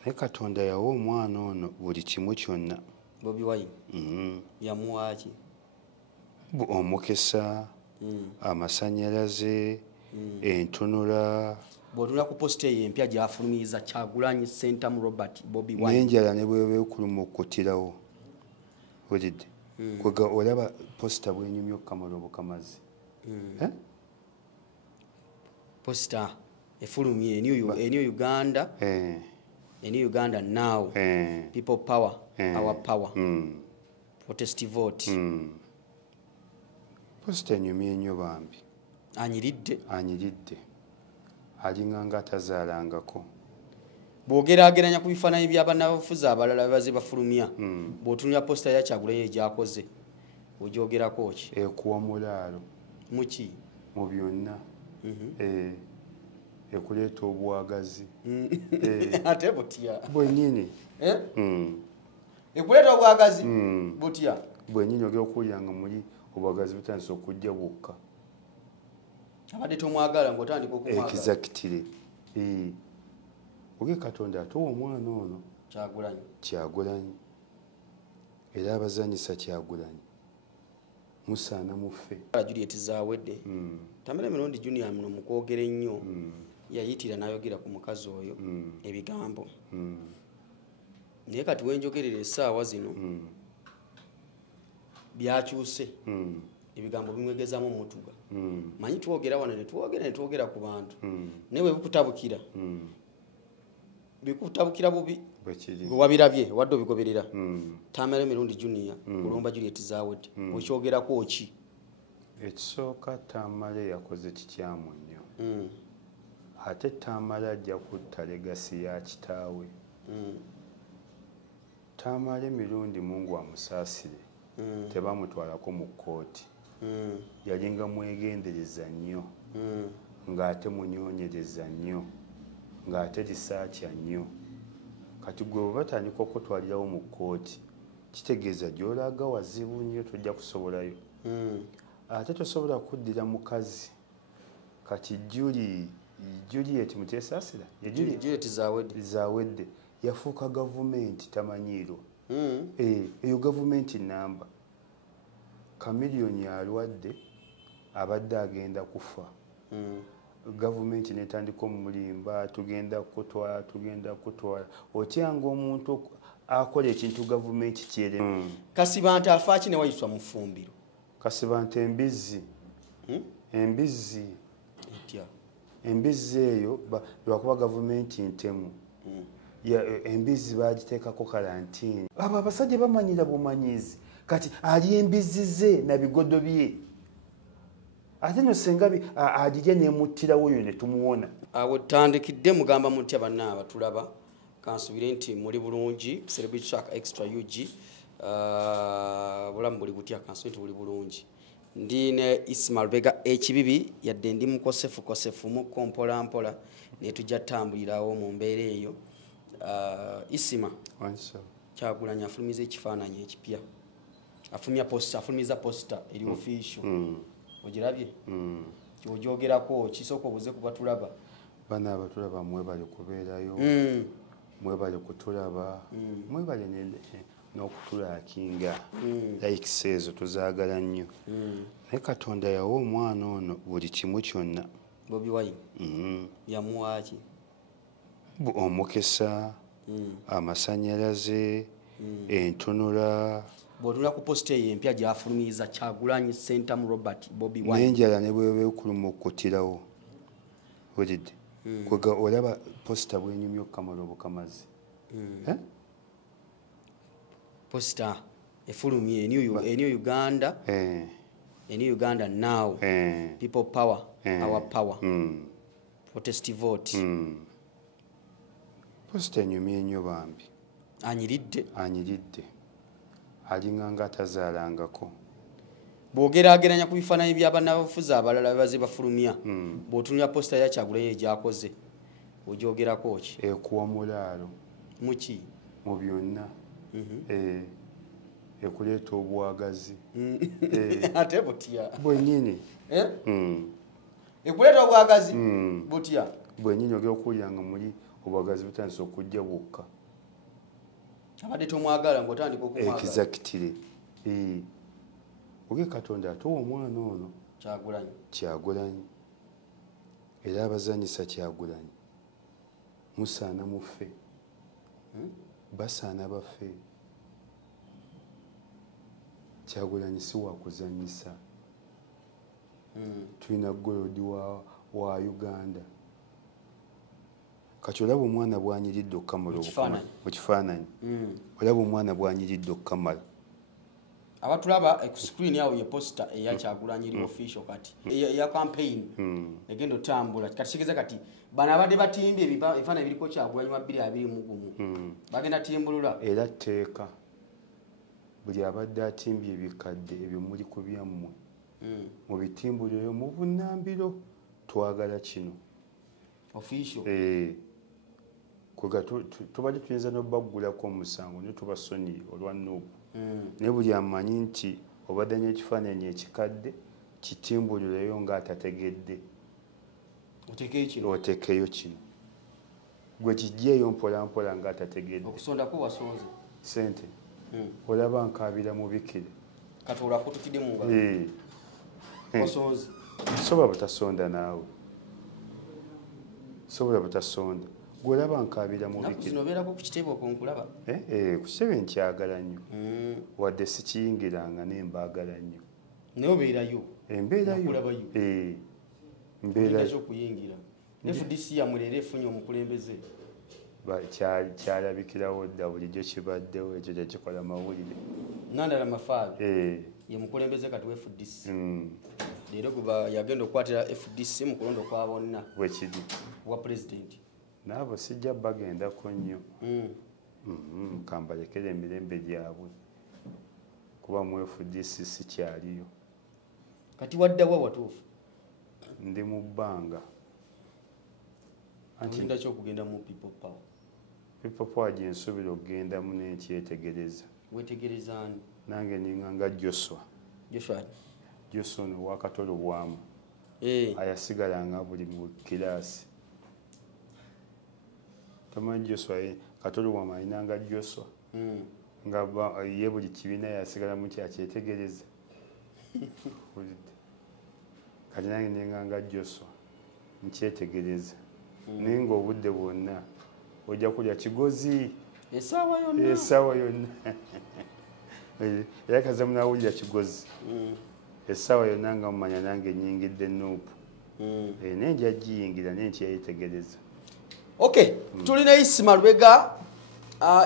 naye Katonda yawa omwana ono buli kimu kyonna. Bobi Wine yamuwaaki omukisa, amasannyalaze, entunula. bw'otunula ku posita eyo empya gy'afulumiza Kyagulanyi Ssentamu Robert Bobi Wine n'enjala ne bweba ekuluma okuttirawo wulidde kwega olaba posita bwenyumya okukamala obukamazi posita efulumye eni Uganda eni Uganda now people power our power protest vote posita enyumya ennyo bambi anyiridde alinga nga atazaalangako bw'ogeraageranya ku bifaananyi by'abannabufuzi abalala baze bafulumya bw'otunula posita ya Kyagulanyi egyakoze ogyogerako ki ekuwa mulaalo muki mu byonna ekuleeta obwagazi ate butya bwennyini ekuleeta obwagazi butya bwennyini ogera okuwulira muli obwagazi butandisa okujja bwokka abadde tomwagala ng'otandika okumwagala exactly oge Katonda atuwa omwana ono Kyagulanyi era abazanyisa Kyagulanyi musaana muffe Juliet Zawedde Tamale Mirundi Junior muno mukwogera ennyo yayitira n'ayogera ku mukazi oyo ebigambo naye kati wenjogerera essaawa zino byakyuse ebigambo bimwegezaamu omutuga manyi twogera wano netwogera ku bantu naye bwe bikutabukira bubi bwe wabirabye wadde obigoberera Tamale Mirundi Junior kulumba Juliet Zawedde okyogerako ki ekisooka Tamale yakoze kikyamu nnyo ate Tamale ajja kutta legasi ya kitaawe Tamale Mirundi Mungu amusaasire tebamutwalako mu kkooti yalinga mwegendereza nnyo ng'ate munyoonyereza nnyo ng'ate lisaakya nnyo kati gwe bwe batandika okutwalirawo mu kkooti kitegeeza gy'olaga wazibu nnyo tojja kusobolayo ate tosobola kuddira mukazi kati Juliet Mutesaasira Juliet Zawedde yafuuka gavumenti tamanyiirwa eyo gavumenti namba Kamiliyoni alwadde abadde agenda kufa gavumenti netandika omulimba tugenda kutwala otyanga omuntu akola ekintu gavumenti kyere Kasibante afaaki ne wayiswa mu ffumbiro Kasibante embizzi eyo lwakuba gavumenti ntemu embizzi bagiteekako kalantiini abo abasajja bamanyira bumanyizi kati ali embizzi ze na bigodo bye ate no senga agirya nemuttirawo yo ne tumuwona awo tandikidde mugamba mutya banna abatulaba kansubire nti muli bulungi Celebrity Track Extra UG bulamu buli butya kansubire nti buli bulungi ndine Ismail Bega ekibibi yadde ndi mukosefu mu kompola netujja tambulirawo mu mbeera eyo Isima Kyagulanyi afulumiza ekifaananyi ekipya afulumiza posta eri official ogirabye kyogyogerako kisooka obuze ku batulaba bana abatulaba mwebale kubeerayo mwebale kutulaba mwebale n'okutulaakinga likes ezo tuzaagala nnyo naye Katonda yawa omwana ono buli kimu kyonna Bobi Wine yamuwaaki omukisa amasannyalaze entunula bw'otunula ku posita eyo empya gy'afulumiza Kyagulanyi Ssentamu Robert Bobi Wine n'enjala ne bweba ekuluma okuttirawo wulidde kwega olaba posita bwenyumya okukamala obukamazi posita efulumye eni Uganda eni Uganda now people power our power protest vote posita enyumya ennyo bambi anyiridde alinga nga atazaalangako bw'ogeraageranya ku bifaananyi by'abannabufuzi abalala baze bafulumya bw'otunula posita ya Kyagulanyi egyakoze ogyogerako ki ekuwa mulaalo muki mu byonna ekuleeta obwagazi ate butya bwennyini ekuleeta obwagazi butya bwennyini ogera okuwulira muli obwagazi butandise okujja bwokka abadde tomwagala ng'otandika okumwagala exactly oge Katonda atuwa omwana ono Kyagulanyi era abazanyisa Kyagulanyi musaana muffe basaana baffe Kyagulanyi si wakuzanyisa tulina golodi wa Uganda kati olaba omwana bwanyiridde okukamala mu kifaananyi olaba omwana bwanyiridde okukamala abatulaba ku screen awo ye poster eya Kyagulanyi official kati eya campaign egenda otambula kati kigeza kati bano abadde batimbye ebifaananyi biriko Kyagulanyi wa 2021 bagenda timbulula era tteeka buli abadde atimbye ebikadde ebyo muli ku byammwe mu bitimbuliro mu bunnambiro twagala kino official kuga tubadde tuyinza n'obaggulako omusango ne tubasonyiye olwa Nuupu naye buli amanyi nti obadde n'ekifaananyi ekikadde kitimbulireyo ng'atategedde otekeyo kino gwe kijjeeyo mpolampola ng'atategedde okusondako wasonze sente olaba nkaabira mubikire kati olwakutukidde mu ngalo wasonze sobola butasonda naawe sobola butasonda gwe olaba nkaabira mubikire obeerako ku kitebe okonkulaba ku kitebe nkyagala nnyo wadde sikiyingiranga naye mbaagala nnyo naye obeerayo embeerayo mbeerayo okuyingira FDC yamulera efunye omukulembeze kyalabikirawo dda bulijjo kibaddewo ekyo kyekikola mawulire Nandala Mafaabi ye mukulembeze kati wa FDC leero guba yagenda okukwatira FDC mu kulonda kwa bonna bwekiri wa president naabo sijja bagendako nnyo kambalekera emirembe gyabwe kuba mu FDC sikyaliyo kati waddawa watuufu ndi mu bbanga olinda kyokugenda mu people power gye nsuubira okugendamu nenkyetegereza wetegereza ani nange ninganga Joshua ono wakatolo bwamu ayasigalanga buli mu kiraasi tamanyi Joshua katolo bwamu alinanga Joshua nga ye buli kibiina yasigala mu kyakyetegereza kati nange ninganga Joshua nkyetegereza naye ng'obudde bwonna ojja kulya kigozi essaawa yonna era kazamu nawulira kigozi essaawa yonna nga mumanya nange nyingidde Nuupu naye nja giyingira naye nkyetegereza tulina Isima Lubega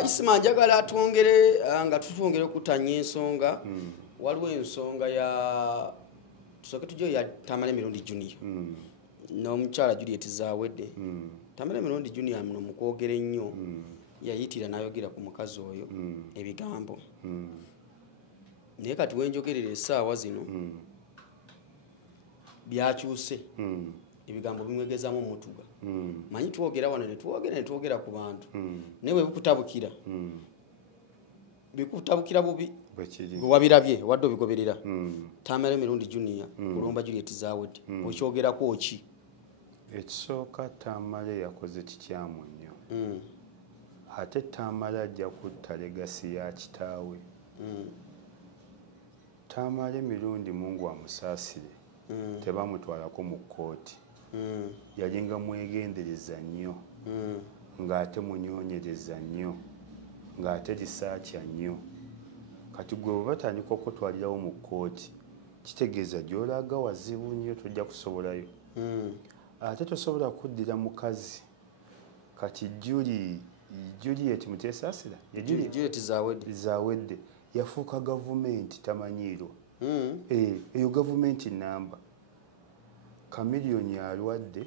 Isima njagala twongere nga tutwongere okutanya ensonga waliwo ensonga ya tusooke tujjo ya Tamale Mirundi Junior n'omukyala Juliet Zawedde Tamale Mirundi Junior muno mukwogera ennyo yayitira n'ayogera ku mukazi oyo ebigambo naye kati wenjogerera essaawa zino byakyuse ebigambo bimwegezaamu omutuga manyi twogera wano netwogera ku bantu naye webikutabukira bikutabukira bubi gwe wabirabye wadde obigoberera Tamale Mirundi Junior kulomba Juliet Zawedde okyogerako ki ekisooka Tamale yakoze kikyamu nnyo ate Tamale ajja kutta legasi ya kitaawe Tamale Mirundi Mungu amusaasire tebamutwalako mu kkooti yalinga mwegendereza nnyo ng'ate munyoonyereza nnyo ng'ate lisaakya nnyo kati gwe bwe batandika okutwalirawo mu kkooti kitegeeza gy'olaga wazibu nnyo tojja kusobolayo ate tosobola kuddira mukazi kati Juliet Muteesaasira Juliet Zawedde yafuuka gavumenti tamanyiirwa eyo gavumenti namba Kamiliyoni alwadde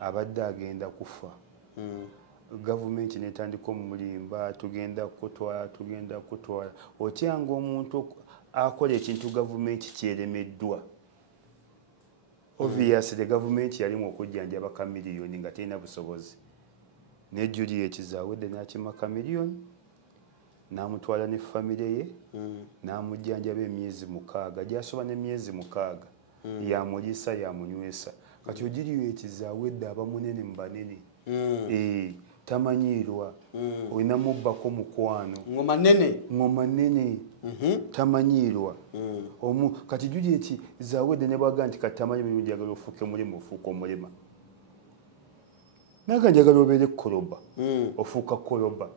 abadde agenda kufa gavumenti netandika omulimba tugenda kutwala otyanga omuntu akola ekintu gavumenti kyeremeddwa obviously gavumenti yalimu okujjanjaba Kamiliyoni nga terina busobozi ne Juliet Zawedde n'akima Kamiliyoni n'amutwala ne famire ye n'amujjanjaba emyezi 6 gyasoba n'emyezi 6 yamuliisa yamunywesa kati Juliet Zawedde aba munene mu banene tamanyiirwa olina mubbako mukwano ngoma nene tamanyiirwa kati Juliet Zawedde ne bwaga nti kati tamanyi bino njagala ofuuke mulimu ofuuka omulema naga njagala obeere koloba ofuuka koloba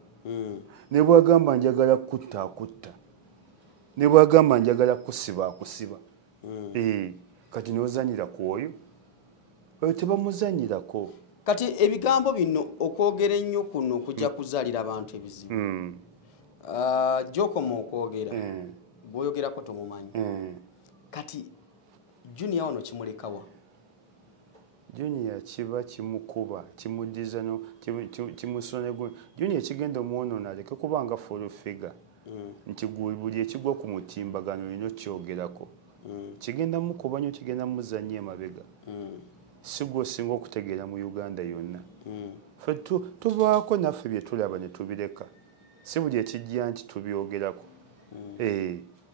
ne bwagamba njagala kutta akutta ne bwagamba njagala kusiba akusiba kati n'ozanyira ku oyo tebamuzanyirako kati ebigambo bino okwogera ennyo kuno kujja kuzaalira abantu ebizibu gyokoma okwogera bw'oyogerako tomumanyi kati Junior wano kimulekawa Junior kiba kimukuba kimuddiza kimusonego Junior kigenda omwonoona aleke kubanga full figure nti buli ekigwa ku mutimbagano olina okyogerako kigenda mukuba nnyo kigenda muzannya emabega si gwe osinga okutegeera mu Uganda yonna ffe tubaako naffe bye tulaba ne tubireka si buli ekijja nti tubyogerako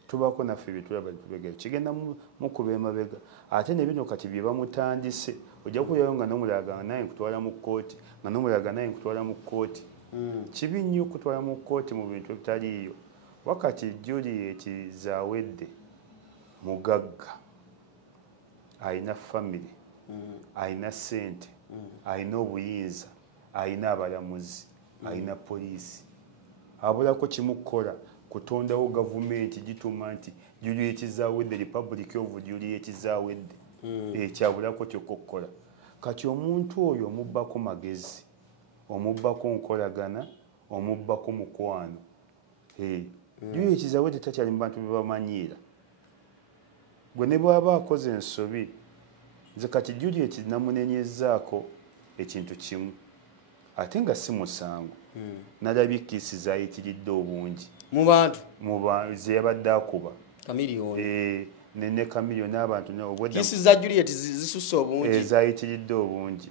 tubaako naffe bye tulaba ne tubyogerako kigenda mukuba emabega ate ne bino kati bye bamutandise ojja kulyayo nga n'omulala naye nkutwala mu kkooti nga n'omulala naye nkutwala mu kkooti kibi nnyo okutwala mu kkooti mu bintu ebitaliiyo wakati Juliet Zawedde mugagga alina famire alina ssente alina obuyinza alina abalamuzi alina poliisi abulako kimukola kutondawo gavumenti gituma nti Juliet Zawedde Republic of Juliet Zawedde kyabulako kyokkola kati omuntu oyo omubbako magezi omubbako nkolagana omubbako mukwano Juliet Zawedde takyali mu bantu bebamanyiira gwe ne bw'aba akoze ensobi nze kati Juliet namunenyezaako ekintu kimu ate nga si musango nalabye kiisi zayitiridde obungi mu bantu ze yabadde akuba Kamiliyoni ne Kamiliyoni n'abantu kiisi za Juliet zisusse obungi zayitiridde obungi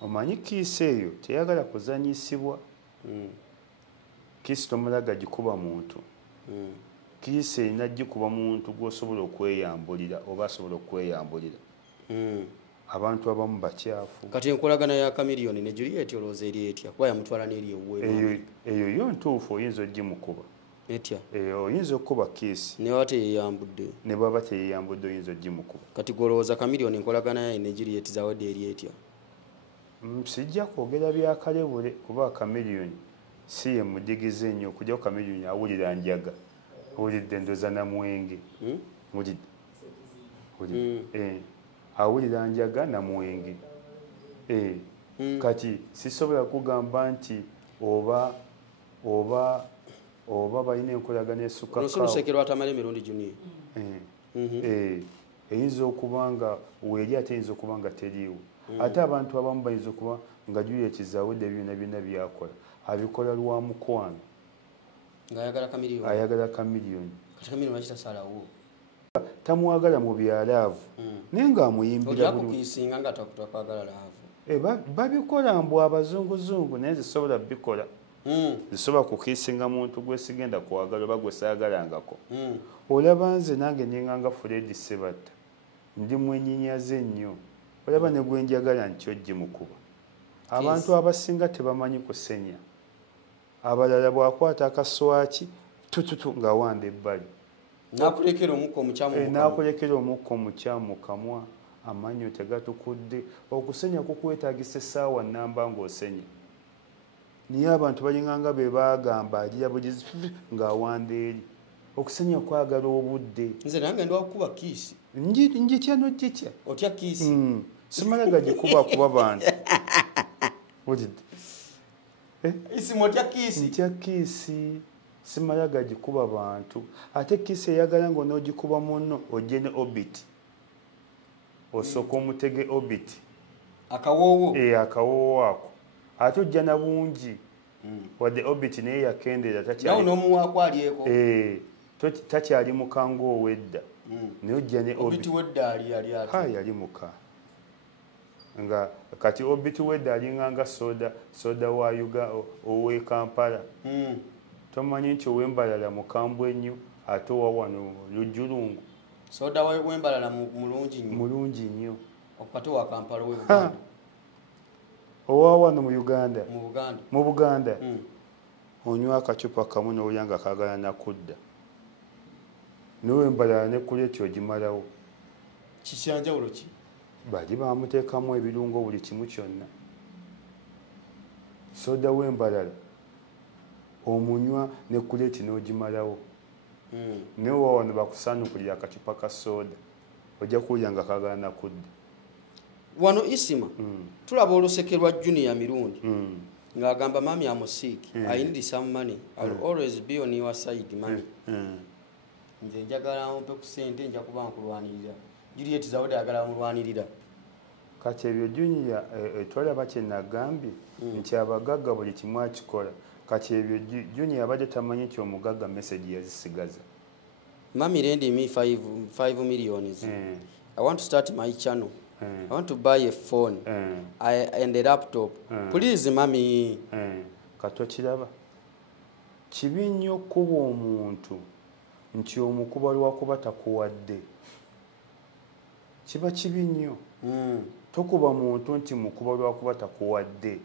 omanyi kiisi eyo teyagala kuzanyisibwa kiisi tomulaga gikuba muntu kiisi erina gikuba muntu gw'osobola okweyambulira oba asobola okweyambulira abantu abamu bakyafu kati enkolagana ya Kamiliyoni ne Juliet olowooza eri etya kuba yamutwala n'eri ewuwe eyo yo ntuufu oyinza ogimukuba etya oyinza okukuba kiisi ne baba teyeyambudde ne baba teyeyambudde oyinza ogimukuba kati gwolowooza Kamiliyoni enkolagana yaye ne Juliet Zawedde eri etya sijja kwogera byakalebule kuba Kamiliyoni si ye mudigize nnyo okujjako Kamiliyoni awulira njaga awulidde ndoza na mwenge awulira njaga na mwenge kati sisobola kugamba nti oba balina enkolagana esukkaolusekerwa atamala emirundi Junior eyinza okuba nga weeri ate eyinza okuba nga teriiwo ate abantu abamu bayinza okuba nga Juliet Zawedde byonna byakola abikola lwa mukwano ayagala Kamiliyoni tamwagala mu byalaavu naye ng'amuyimbira babikola mbw abazunguzungu naye zisobola bikola zisobola kukiisinga muntu gwe sigenda kwagala oba gwe saagalangako olaba nze nange ninganga Fred Sebatta ndi mwenyinyaze nnyo olaba ne gwe njagala nti ogimukuba abantu abasinga tebamanyi kusenya abalala bw'akwata akaswaki tututu ng'awanda ebbali nakulekera omukka omukyamu mu kamwa amannyo tegatukudde okusenya kukwetaagisa essaawa nnamba ng'osenya niye abantu balinganga be baagamba agira bugizi ng'awanda eri okusenya kwagala obudde nze nange ndi wakukuba kiisi njitya nogitya otya kiisi simalaga gikuba kuba bantu ntya kiisi simalaga gikuba bantu ate kiisi eyagala nga onoogikuba munno ojje ne obit osooka omutege obit akawoowo ako ate ojja na bungi wadde obit naye yakendeera takyali muka ng'owedda naye ojja ne obit yali muka nga kati obit wedda alinganga soda wa ow'e Kampala tomanyi nti ow'embalala mukambwe nnyo ate owa wano lujjulungu soda w'embalala mulungi nnyo mulungi nnyo okati wa Kampala w'Uganda owa wano mu Uganda mu Buganda mu Buganda onywa akacupa kamu n'owulira nga kaagala nakudda n'owembalala ne kuleti ogimalawo kikyanjawulo ki bali bamuteekamu ebirungo buli kimu kyonna soda wembalala omunywa ne kuleti n'ogimalawo naye owa wano bakusaanukulira akacupa ka soda ojja kuwulira nga kaagala nakudda wano isima tulaba oluseke lwa Junior mirundi ng'agamba mami amusiiki I need some money I'll always be on your side money nze njagala mpe ku ssente nja kuba nkulwanirira Juliet Zawadi agala mulwanirira kati ebyo Junior twalaba kye nagambye nti abagagga buli kimu akikola kati ebyo Junior abadde tamanyi nti omugagga message yazisigaza mami lend me 5 millions I want to start my channel I want to buy a phone and a laptop please mami katokiraba kibi nnyo kuba omuntu nti omukuba lwakuba takuwadde kiba kibi nnyo tokuba muntu nti mukuba lwakuba takuwadde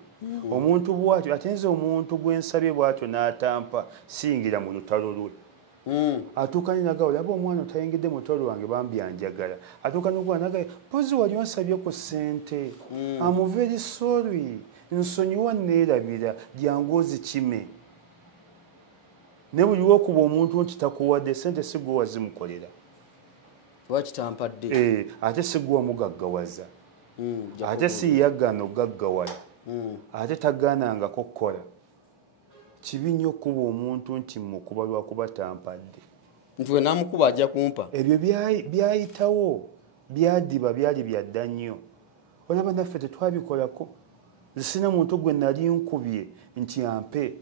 omuntu bwatyo ate nze omuntu gwensabye bwatyo n'atampa siyingira mu lutalo lwe atuukani naga olaba omwana otayingidde mu lutalo lwange bambi anjagala atuukani ogwana naga pozi wali onsabye ku ssente I'm very sorry nsonyiwa neerabira jangu ozikime ne buli lwokuba omuntu nti takuwadde ssente si gwe wazimukolera wakitampadde ate si gwe wamugaggawaza ate si yagaana ogaggawala ate tagaanangako kukola kibi nnyo okuba omuntu nti mukuba lwakuba tampadde nti we namukuba ajja kumpa ebyo byayitawo byadiba byali byadda nnyo olaba naffe tetwabikolako zisina muntu gwe nali nkubye nti ampe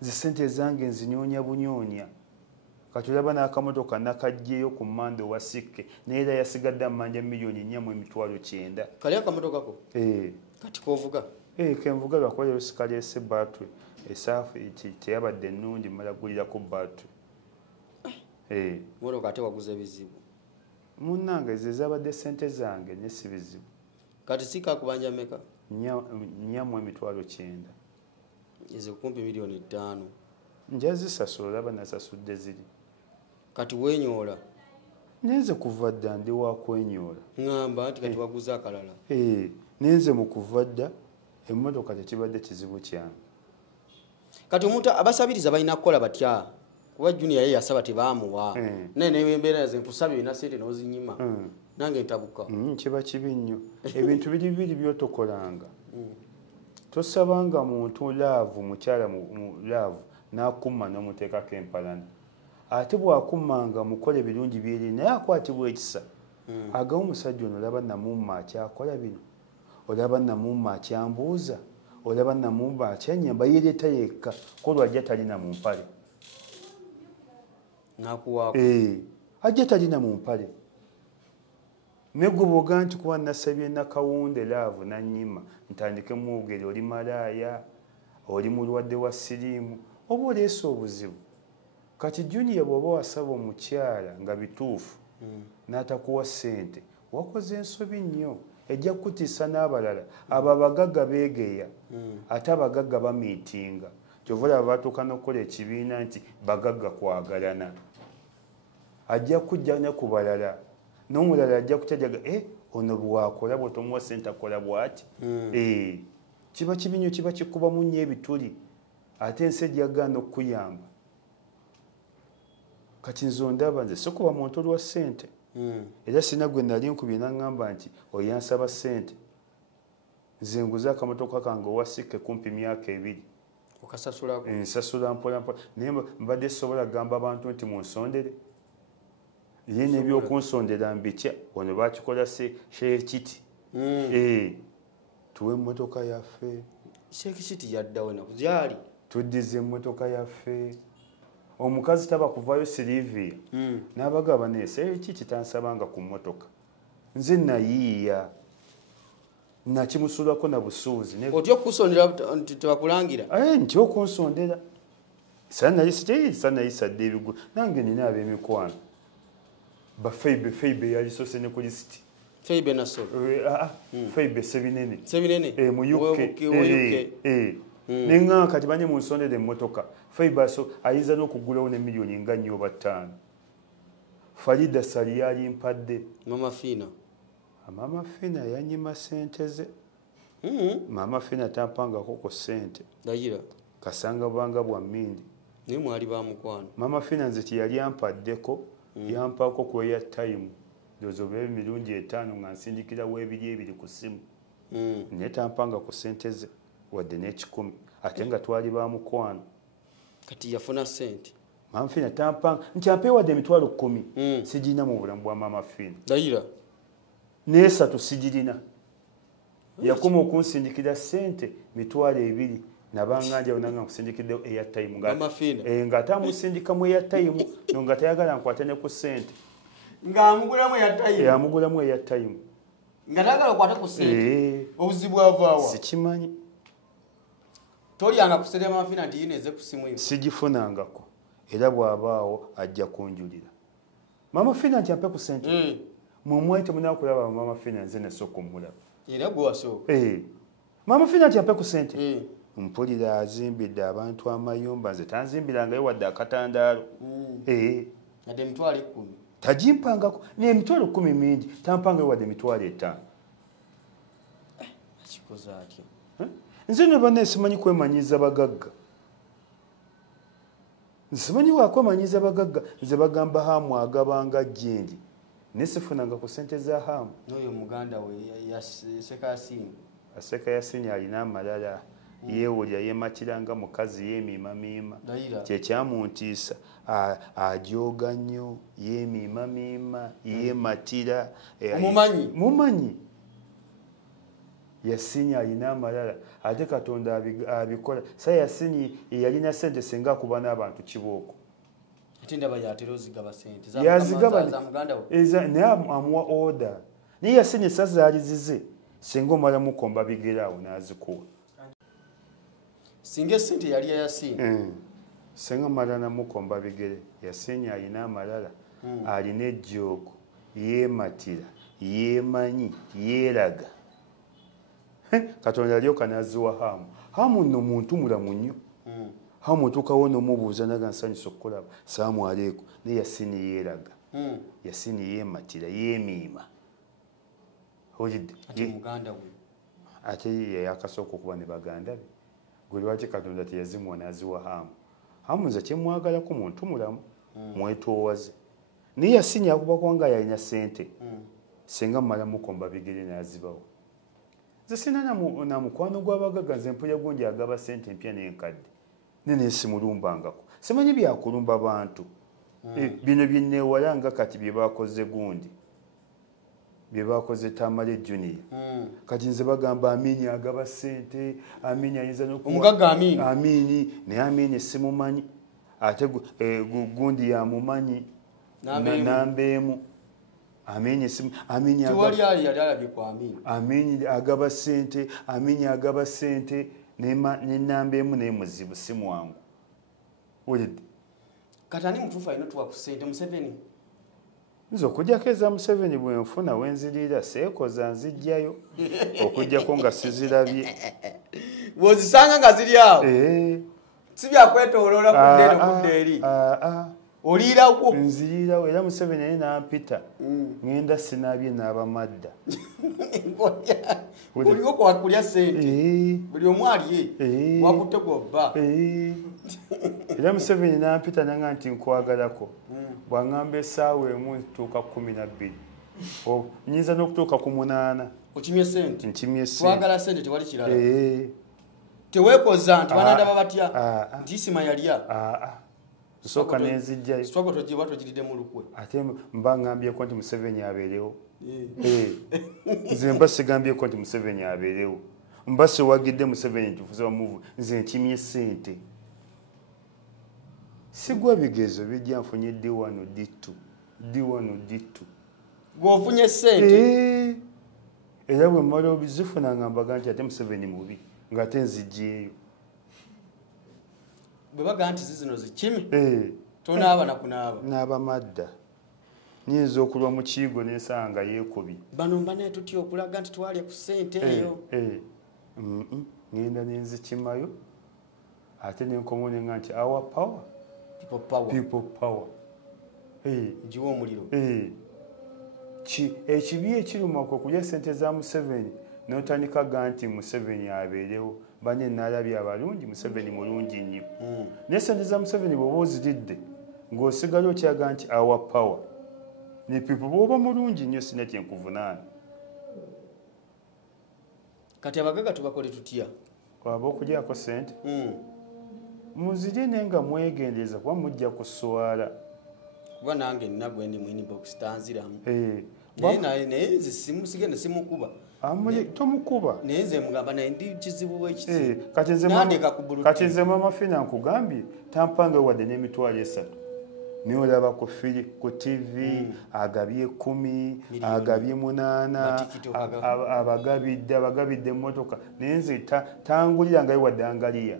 zisente zange nzinyoonya bunyoonya kati olaba n'akamotoka nakajjeyo ku mmande owa sikke neera yasigadde amanja $4,900,000 kali akamotoka ko kati kovuga kenvuga lwakuba leero sikaleese battery esaafu teyabadde ennungi malagulirako battery motoka ate waguza ebizibu munnange ezo ezabadde sente zange ne si bizibu kati sikakubanja meka $4,900,000 ezo kumpi $5,000,000 njazisasula olaba nasasudde ziri kati wenyoola nenze kuva dda ndi wakwenyoola ngamba nti kati waguza akalala nenze mu kuva dda emmotoka tekibadde kizibu kyange kati omuntu abasabiriza balina kukola batya kuba Junior ye yasaba tebaamuwa naye nebembeera ze nkusabye bina sente n'ozinyima nange ntabuka kiba kibi nnyo ebintu biri bibiri byotokolanga tosabanga muntu laavu mukyala mu laavu n'akumma n'omuteekako empalana ate bw'akummanga mukole birungi byeri naye akwatibwa ekisa agamu omusajja ono olaba namumma akyakola bino olaba namumma akyambuuza olaba namumma akyanyamba yereeta yekka ko lwajja talina mu mpale ajja talina mu mpale negwe bwoga nti kuba nasabye nakawunde laavu nanyima ntandike muwogere oli malaaya oli mulwadde wa siriimu oba oleese obuzibu kati Junior bw'oba wasaba omukyala nga bituufu n'atakuwa ssente wakoze ensobi nnyo ejja kutiisa n'abalala abo abagagga beegeya ate abagagga bamiitinga kyova olaba batuuka n'okukola ekibiina nti bagagga kwagalana ajja kujja ne ku balala n'omulala ajja kutyajaga ono bwakola bw'otomuwa ssente akola bw'ati kiba kibi nnyo kiba kikubamu nnyo ebituli ate ensi ejjagaana okukuyamba kati nze ondaba nze sikuba muntu olwa ssente era sina gwe nali nkubye naŋŋamba nti oyansaba ssente nze nguze akamotoka kange owa sikke kumpi myaka 2 nsasula mpolampola naye mbadde sobola kugamba abantu nti munsondere ye nebyokunsondera mbitya ono bakikola sheekiti tuwe emmotoka yaffe sheekiti yaddawe nakuzyali tuddiza emmotoka yaffe omukazi taba kuvayo Silivia n'abagaba neeseeki kitansabanga ku mmotoka nze nayiiya nakimusulako na busuuzi otya okusondera nti tebakulangira nti okunsondera sanayisadde ebigulu nange nina ab'emikwano bafeibe yalisose ne ku lisiti Feibe Nasolo. Feibe Sebinene. Sebinene. Mu UK. Nenga kati banye mu nsonde de motoka. Feibe so ayiza n'okugulawo ne milioni nga nnyo oba 5. Farida Sali yali mpadde. Mama Fina. Mama Fina yanyima sente ze. Mama Fina tampangako ku sente. Dayira. Kasanga bwanga bwa mmindi. Ni mwali ba mukwano. Mama Fina nze yali ampaddeko yampako ku airtime. Dozobe emirundi 5 nga nsindikira w'ebiri ku simu. Ne tampanga ku sente ze wadde n'ekikumi ate nga twali ba mukwano. Kati yafuna sente. Mama Fina tampanga nkyampe wadde emitwalo 10 sigirina mu bulamu bwa Mama Fina. Dayira. N'esatu sigirina. Yakoma okunsindikira sente mitwalo 2 nabanganja onanga nkusindikidde airtime nga tamusindika mu airtime no nga tayagala nkwate ne ku sente nga amugulamu airtime amugulamu airtime nga tayagala kwate ku sente obuzibu avaawa sikimanyi tolyanga kusere Mama Fina nti yineze ku simu yo sigifunangako era bw'abaawo ajja kunjulira Mama Fina nti ampe ku sente mumwete munakulaba Mama Fina nze ne soko mulaba era gwe wasooka Mama Fina nti ampe ku sente mpulira azimbidde abantu amayumba nze tanzimbirangayo wadde akatandaalo ate emitwalo 10 tagimpangako n'emitwalo 10 mingi tampangayo wadde emitwalo 5 akikoza atyo nze ne banne simanyi kwemanyiza bagagga simanyi wakwemanyiza bagagga nze bagamba hamu agabanga jendi nesifunanga ku sente za hamu n'oyo muganda we Sekayasini Aseka Yasini alina amalala yeewulira yeematiranga mukazi yeemiimamiima kyekyamuntiisa ajooga nnyo yeemiimamiima yeematira mumanyi Yasini alina amalala ate Katonda abikola sa Yasini yalina sente singa akuba n'abantu kibooko yazigaba naye amuwa oda naye Yasini esazaalizize singa omala mukomba bigere awo n'azikuwa singa esente yali Yasini singa mala namukomba bigere Yasini alina amalala alina ejjoogo yeematira yeemanyi yeeraga Katonda alyoka n'aziwa hamu nno muntu mulamu nnyo hamu otuukawo n'omubuuza naga nsanyusa okukulaba salaamu aleeku naye Yasini yeeraga Yasini yeematira yeemiima ate yeyakasooka okuba ne baganda be gwe lwaki Katonda teyazimuwa n'aziwa hamu nze kyemwagalako muntu mulamu mwetoowaze naye Yasini akubako nga yalina sente singa mmala mukomba bigere n'azibawo nze sina na mukwano gw'abagagga nze mpulya gundi agaba sente empya n'enkadde nenesimulumbangako simanyi byakulumba bantu bino byenneewala nga kati bye bakoze gundi bye bakoze Tamale Junior kati nze bagamba Amini agaba sente Amini ayinza omugagga Amini naye Amini simumanyi ate gundi yamumanyi nambeemu Amini agaba sente Amini agaba sente nenambeemu naye muzibu si mwangu wulidde kati ani mutuufu alina tuwa ku sente Museveni nze okugjako eza Museveni bwe nfuna wenzirira seekoza nzijjayo okugjako nga sizirabye bw'ozisanga nga ziri awo si byakwetooloola kudda eri oliirawo nzirirawo era Museveni naye nampita ngenda sinabye n'abamadda oliwo kwakulya sente buli omu aliye wakutte gwobba era Museveni nampita nanga nti nkwagalako bwangamba essaawa emu ntuuka 12 nyinza n'okutuuka ku 8 okimye sente nkimye twagala sente tewali kirala teweekoza nti banandaba batya nti Isima yalya tusooka nenzijjayo sitwago togiba togiridde mu lukwe ate mba ngambyeko nti Museveni abeerewo nze mba sigambyeko nti Museveni abeerewo mba siwagidde Museveni ntufuze bamuvu nze nkimye sente sigwa bigezo bijja nfunye D1 D2 bw'ofunye sente era bwe mmala obizifuna nga mbaga nti ate Museveni mubi ng'ate nzijjeeyo bwe baga nti zino zikimi tonaaba nakunaaba n'abamadda nyinza okulwa mu kiyigo n'ensanga yeekubye bano mbanaye tutya okulaga nti twalya ku ssente eyo ŋŋenda nenzikimayo ate nenkomonenga nti our power people power giwa omuliro ekibi ekiruma kwe kulya sente za Museveni n'otandikaga nti Museveni abeerewo bane naalabye abalungi Museveni mulungi nnyo naye sente za Museveni bw'oba oziridde ng'osigala okyaga nti our power ne people bw'oba mulungi nnyo sina kyenkuvunaana kati abagaga tubakole tutya waba okulyako sente muzirye naye nga mwegendereza kuba mujja kuswala kuba nange nina gwendi mu inbox tanziramu naye nze sigenda simukuba tomukuba naye nze mugamba naye ndi kizibu bwekiti kati nze mama Fina nkugambye tampange wadde n'emitwalo 3 niwe olaba ku firi ku TV agabye 10 agabye 8 abagabidde emmotoka naye nze tangulira ngayo wadde angaliya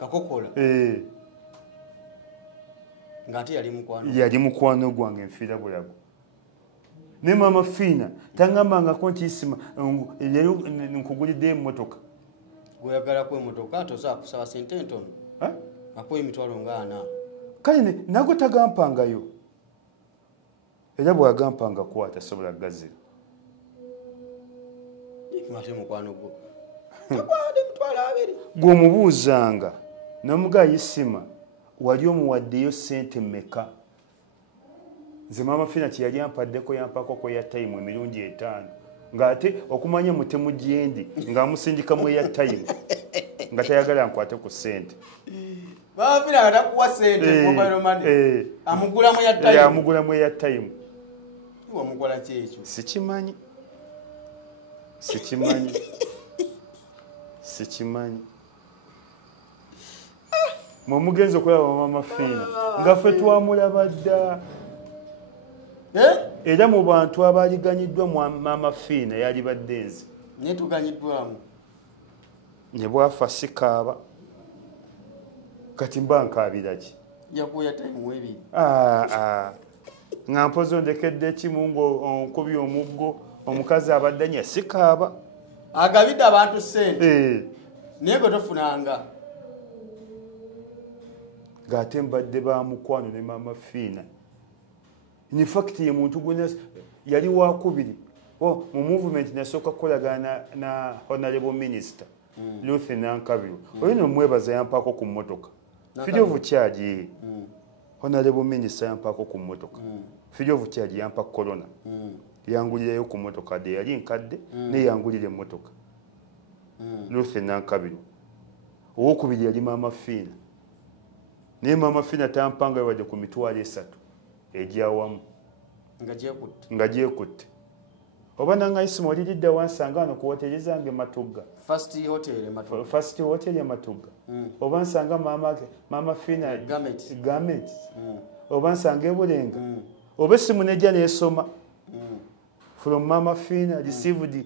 kakokola ng'ate yali mukwano gwange nfiira bulago ne mama Fina tangambangako nti Isima leero nkuguliddeyo emmotoka gweyagalako emmotoka tosobola kusaba sente ntono akuwa emitwalo nga 4 kale nago tagampangayo era bwagampanga kuwa tasobola gazira ate mukwano gwo takwade emitwalo 2 gw'omubuuzanga n'omuga Isima wali omuwaddeyo sente mmeka nze mama Fina kyeyali ampaddeko yampakoko ya time emirundi 5 ng'ate okumanya mutemu gyendi ng'amusindikamu eya time nga tayagala nkwate ku sente mama Fina atakuwa sente mobile money amugulamu ya time amugulamu eya time wamukola kyekyo sikimanyi mumugenzi okulaba mama Fina nga ffe twamulaba dda era mu bantu abaliganyiddwa mama Fina yali badde nze naye tuganyiddwamu ne bwafa sikaaba kati mba nkaabiraki yakuya time webiri nga mpozi ondekedde kimu ng'onkubye omuggo omukazi abaddanya sikaaba agabidde abantu ssente naye gwe tofunanga ng'ate mbadde ba mukwano ne mama Fina in fact ye muntu gwena yali wakubiri mu movement nasooka kukolagana na honorable minister Ruth Nankabirwa oyo nomwebaza yampaako ku mmotoka Free of charge honorable minister yampaako ku mmotoka Free of charge yampa corona yangulirayo ku mmotoka de yali nkadde ne yangulira emmotoka Ruth Nankabirwa owokubiri yali mama Fina naye mama Fina tampanga wadde ku mitwalo 3 ejyawamu nga gyekutte oba nanga Isima oliridda wansanga wano ku hoteri zange Matugga first hotel ya Matugga oba nsanga mama Fina Gamet oba nsanga ebulenga oba essimu nejja neesoma from mama Fina received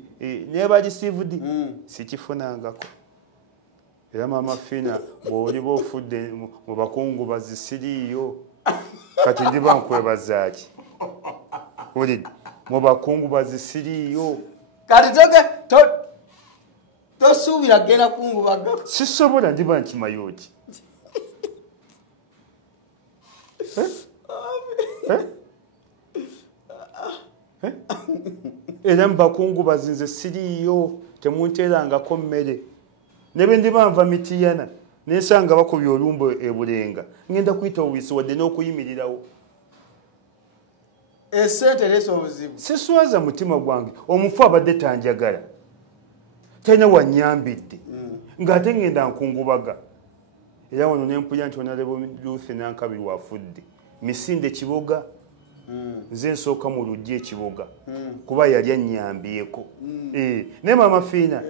never received sikifunangako era mama Fina bw'oliba ofudde mu bakungu bazisiriiyo kati ndiba nkwebazaaki ulidde mu bakungu bazisiriiyo kati tosuubira kgenda kungubaga sisobola ndiba nkimayo ki era mu bakungu bazinze siriiyo temunteerangako mmere ne bwe ndiba nva Mitiyana nesanga bakubye olumbo ebulenga ngenda kuyita obuwisi wadde n'okuyimirirawo esente leso obuzibu siswaza mutima gwange omufu abadde tanjagala talina wanyambidde ng'ate ngenda nkungubaga era wano nempulya nti Honorable Ruth Nankabirwa afudde Misinde Kiboga nze nsooka mu luggi ekiboga kuba yali annyambyeko naye mama Fina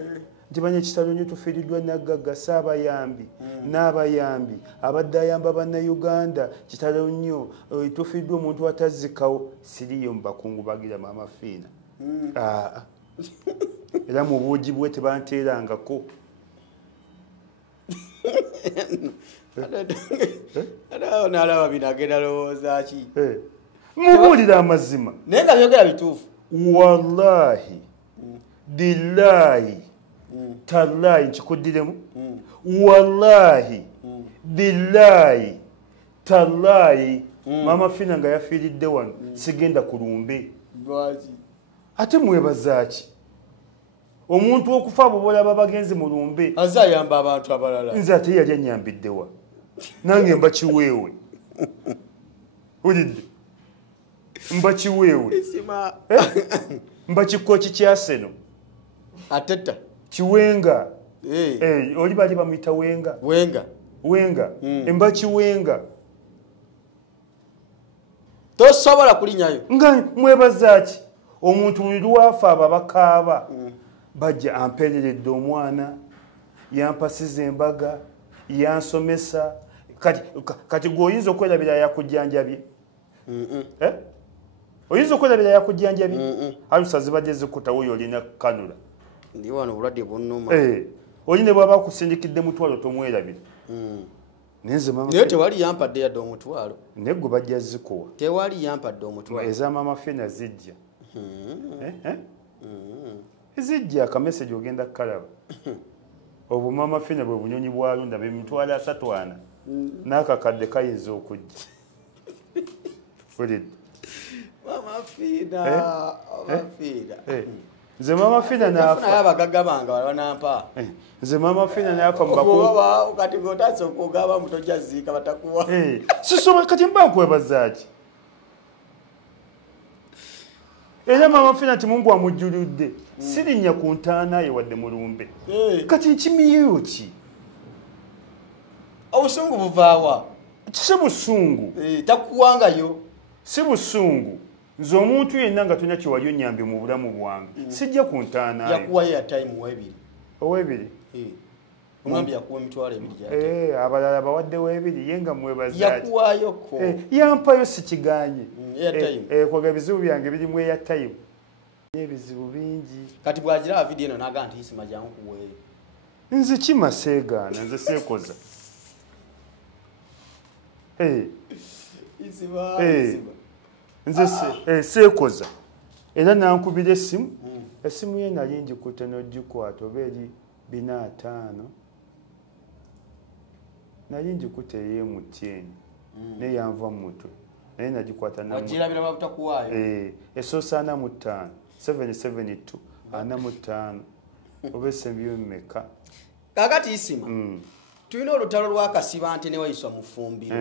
Jibanye kitalo nyo tufiridwa naggaga Saabayambi n'abayambi abadde ayamba bannayuganda kitalo nnyo tufiridwa omuntu atazikawo siriyo mu bakungu bagira mama Fina era mu buugi bwe tebanteerangako nalaba binagenda lowooza ki mubuulira amazima naye nga byogera bituufu wallahi billahi tallahi nkikuddiremu wallahi billahi tallahi mama Fina nga yafiiridde wano sigenda ku lumbe ate mwebazaaki omuntu okufa abo bolaba bagenzi mu lumbe azayamba abantu abalala nze ate yali anyambiddewa nange mbakiweewe ulidde mbakiweewe mbakikoki kyaseno atetta kiwenga oli bali bamuyita wenga embakiwenga tosobola kulinyayo nga mwebazaaki omuntu buli lwafa ababakaaba bajja ampeereredde omwana yampasiza embaga yansomesa kati gwe oyinza okwerabira yakujjanjabye oyinza okwerabira yakujjanjabye alusa zibadde zikutta wuyo olina kanula ndi wano obulwadde bwonnuma oli ne bwaba kusindikidde mutwalo tomwerabira naye tewali yampadde yadde omutwalo naye gwe bajja zikuwa tewali yampadde omutwalo eza mama Fina zijja zijja akameseji ogenda kukalaba obwo mama Fina bwe bunyonyi bwalunda bemitwalo 34 n'akakadde kayinza okujja Mama Fina nze mama Fina nafa abagaga bange banampa nze mama Fina nafa kati gotasa okugaba mutojja ziika batakuwa sisoma kati mba nkwebazaaki era mama Fina ti Mungu amujjuludde sirinnya ku ntaana ye wadde mulumbe kati nkimiyeyo ki obusungu buvaawa si busungu takuwangayo si busungu nze omuntu yenna nga tulina kyewali onyambye mu bulamu bwange sijja ku ntaana yakuwayo ya time owebiri omwambi yakuwa emitwalo ebiri abalala bawadde webiri ye nga mwebazaaki yakuwayoko yampayo sikiganye kwaga ebizibu byange birimu eya time n'ebizibu bingi kati bwagiraba vidiyo eno naga nti isima jangu kuweeyo nze kimaseegaana nze seekoza nze seekoza era nankubira esimu ye nali ngikutte n'ogikwata oba eri 4-5 nali ngikutte ey'emutyen naye yanva mu mutwe naye nagikwata esoosa 45 772 45 oba esembyo mmeka kakati isima tulina olutalo lwa Kasibante ne Waiswa Mufumbiro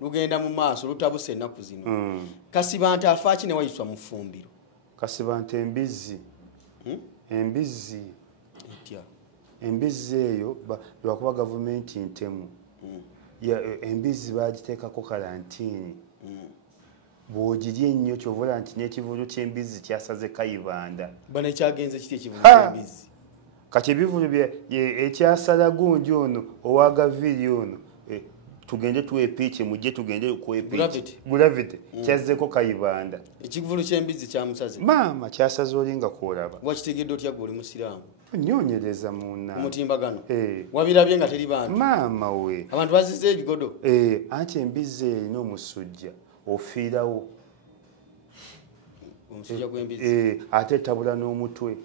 lugenda mu maaso lutabuse ennaku zino Kasibante afaaki ne Waiswa Mufumbiro Kasibante embizi eyo lwakuba gavumenti ntemu embizi bagiteekako kalantiini bw'ogirya ennyo kyovula nti n'ekivulu ky'embizi kyasaze Kayibanda bana ekyagenze kiti ekivulu ky'embizi kati ebivulu ekyasala gundi ono owagaviri ono tugende tuwepiiki mujje tugende kuwepiiki gravity kyazzeko Kayibanda ekivulu ky'embizi kyamusaze maama kyasaze olinga kwolaba wakitegedde otya gwe oli musiraamu nyonyereza muna omutimbagano wabirabye nga teri bantu maama we abantu bazize ebigodo anti embizi erina omusujja ofiirawo omusujja gw'embizi ate etabula n'omutwe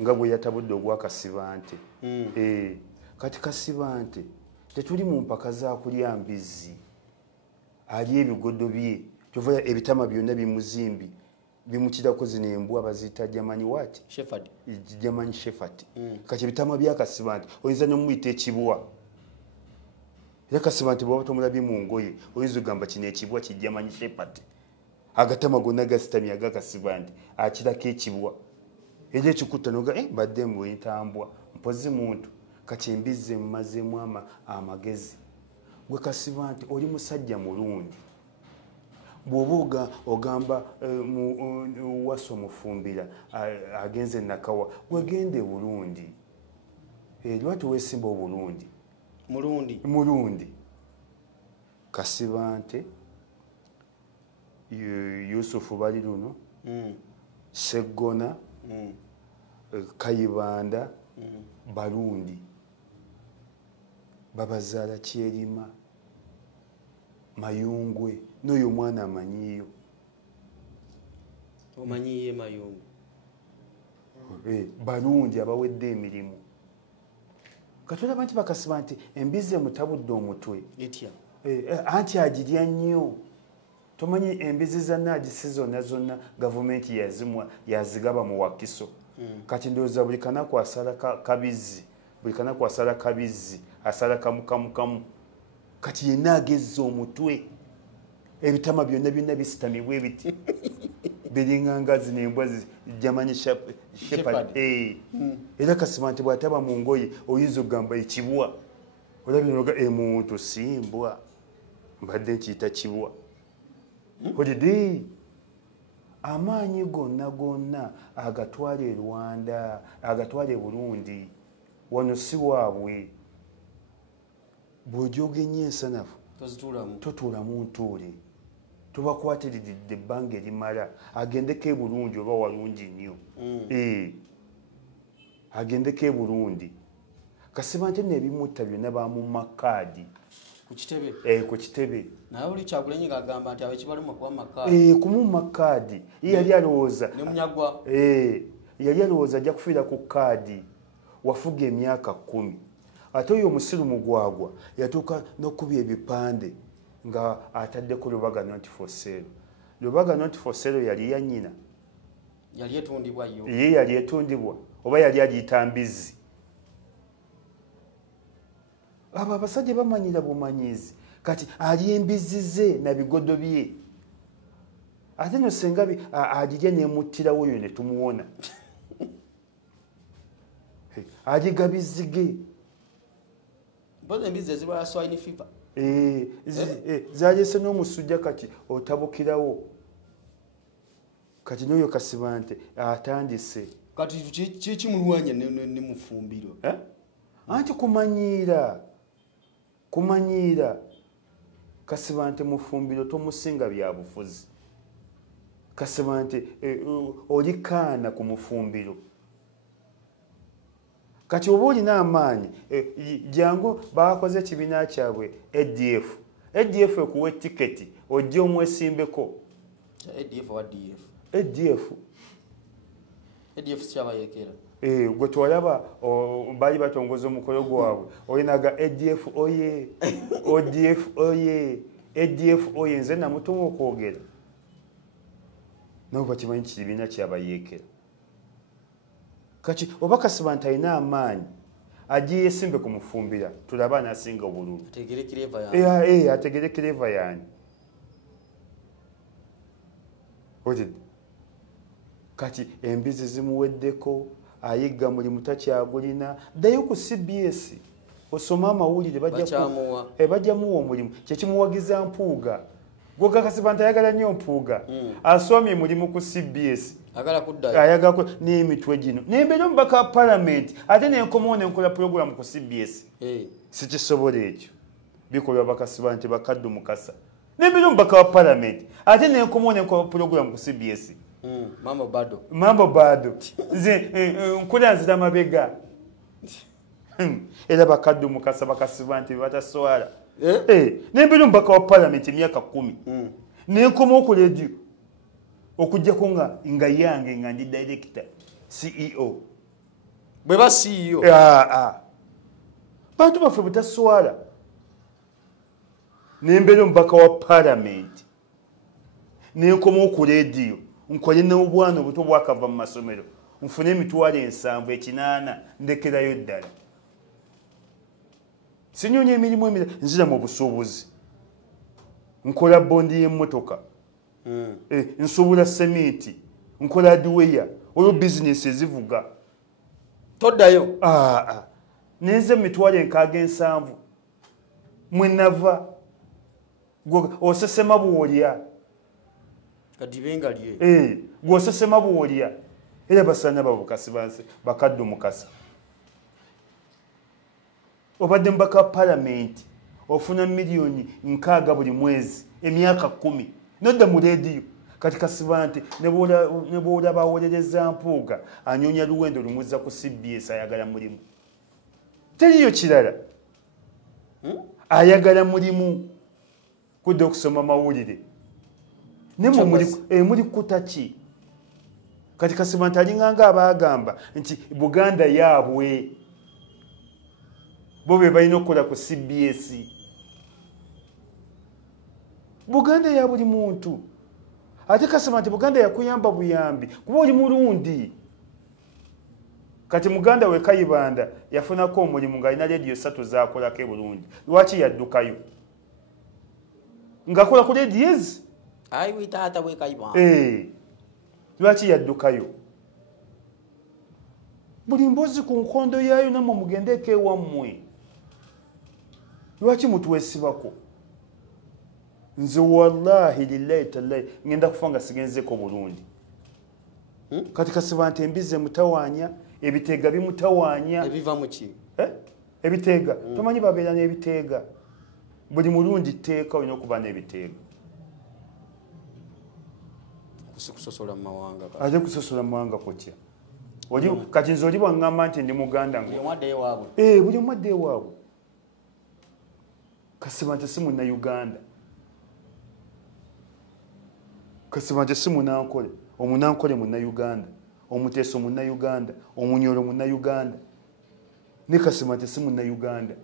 nga bwe yatabudde ogwa Kasibante kati Kasibante tetuli mu mpaka za kulya mbizi ali ebigodo bye kyova ebitama byonna bimuzimbi bimukirako zino embwa baziyita German what? Shepherd. German Shepherd. Kati ebitama bya Kasibante oyinza n'omuyita ekibwa era Kasibante bw'oba tomulabye mu ngoye oyinza ogamba kino ekibwa ki German Shepherd agatama gonna gasitamye aga Kasibante akirako ekibwa era ekikutta noga badde mbwe ntambwa mpozi muntu kati embizi mmazeemu amagezi gwe Kasibante oli musajja mulungi bw'oba ogamba Waiswa Mufumbira agenze Nakawa wegende bulungi lwaki weesimba obulungi mulundi Kasibante Yusufu bali luno Seggona Kayibanda balundi babazaala Kyerima Mayungwe n'oyo omwana amanyiyo omanyiye mayungu balungi abawedde emirimu katulaba nti bakasiba nti embizzi emutabudde omutwe etya anti agirya nnyo tomanyi embizzi za naagisi zonna gavumenti yazigaba mu Wakiso kati ndowooza buli kanaku asala kabizzi buli kanaku asala kabizzi asala kamu kati yenna agezza omutwe ebitama byonna bisitamibwa ebiti biringanga zino embwa German Shepherd era kasiba nti bw'ataba mu ngoye oyinza okugamba ekibwa olabinoga emuntu simbwa mbadde nkiyita kibwa holidde amaanyi gonna agatwala e Rwanda agatwala e Burundi wano si waabwe bw'ojooga ennyo ensanafu totuulamu ntuule tubakwatiridde ebbanga erimala agendeko e Burundi oba walungi nnyo agendeko e Burundi kasiba nti n'ebimutta byonna bamumma kaadi ku kitebe naye oli Kyagulanyi ng'agamba nti abekibaluma kuba makaadi kumumma kaadi yali alowooza ne munyagwa yali alowooza ajja kufiira ku kaadi wafuga emyaka 10 ate oyo omusiru mugwagwa yatuuka n'okubya ebipande nga ataddeko Lubaga not for sale. Lubaga not for sale yali ya nnyina yali etundibwa yo ye yali etundibwa oba yali agiyita mbizzi. Abo abasajja bamanyira bumanyizi kati ali embizzi ze na bigodo bye ate no senga agirya nemuttirawo oyo ne tumuwona agigabizige boze embizzi ezibala swine fever zalese n'omusujja kati otabukirawo kati n'oyo kasiba nti atandise kati kikimulwanya ne mufumbiro anti kumanyiira kasiba nti mufumbiro tomusinga bya bufuzi kasiba nti oli kaana ku mufumbiro kati oba olina amaanyi jangu bakoze ekibiina kyabwe ADF ekuwa etiketi ojja omwesimbeko ADF kyabayekera gwe twalaba baali batongoza omukolo gwabwe olinaga ADF oye ODF oye ADF oye nze namutuma okwogera nabo bakimanyi kibiina kyabayekera kati oba kasiba nti alina amaanyi agiye yesimbe kumufumbira tulaba nasinga obululu ategere kireva yani kati embizi zimuweddeko ayigga mulimu takyagulina ddayo ku CBS osoma amawulire bajjamuwa omulimu kyekimuwagiza mpuuga gwoga kasiba nti ayagala nnyo mpuuga asomye mulimu ku CBS ayagala n'emitwe gino nembeera omubaka wa palamenti ate nenkomawo nenkola puroguramu ku CBS sikisobola ekyo bikolwa bakasiba nti bakaddu mukasa nembeera omubaka wa palamenti ate nenkomawo nenkola puroguramu ku CBS mambo bado nze nkula nzira mabega era bakaddu mukasa bakasiba nti bataswala nembeera omubaka wa palamenti emyaka 10 nenkomawo ku radio okujjako nga yange nga ndi director CEO bwe ba CEO bantu baffe butaswala nembeera omubaka wa palamenti nenkomawo ku radio nkole n'obwana obuto bwakava mu masomero nfune emitwalo 7 8 ndekerayo ddala sinyonya emirimu emirala nzira mu busuubuzi nkola bondi y'emmotoka nsuubula sementi nkola adweya olwo bizinesi ezivuga toddayo nenze mu mitwalo 7 mwenava osesema bwolya gwosesema bwolya era basaana babukasi bansi bakaddu mukasa obadde mubaka wa palamenti ofuna miliyoni 6 buli mwezi emyaka 10 nodda mu rediyo kati kasiba nti ne bwolaba awolereza mpuuga anyonya luwendo lumuzza ku CBS ayagala mulimu teriyo kirala ayagala mulimu kudde okusoma mawulire muli kutaki kati Kasibwa ntalinganga abagamba nti Buganda yaabwe bo be balina okukola ku CBS. Buganda ya buli muntu. Ate Kasibwa nti Buganda yakuyamba buyambi kuba oli mulundi. Kati Muganda we Kayibanda yafunako omulimu ng'alina radio 3 zaakolako e Burundi. Lwaki yaddukayo? Ng'akola ku radios? Ayi witaata we Kayibanda. Lwaki yaddukayo? Buli mbozi ku nkondo yaayo namwe mugendeeko ewammwe. Lwaki mutuweesibako? Nze wallahi lillahi tallahi ngenda kufa nga sigenzeko Burundi. Kati Kasibwa nti embize mutawaanya, ebiteega bimutawaanya. Ebiva mu ki? Ebiteega. Tomanyi babeera n'ebiteega. Buli mulundi tteeka olina okuba n'ebiteega. Kusosola mu mawanga. Ate kusosola mu mawanga kutya. Kati nze oli bwaŋŋamba nti ndi Muganda ngo. Buli omwadde ewaabwe. Buli omwadde ewaabwe. Kasibwa nti si Munnayuganda. Kasibwa nti si Munankole. Omunankole Munnayuganda. Omuteeso Munnayuganda. Omunyolo Munnayuganda. Ne Kasibwa nti si Munnayuganda.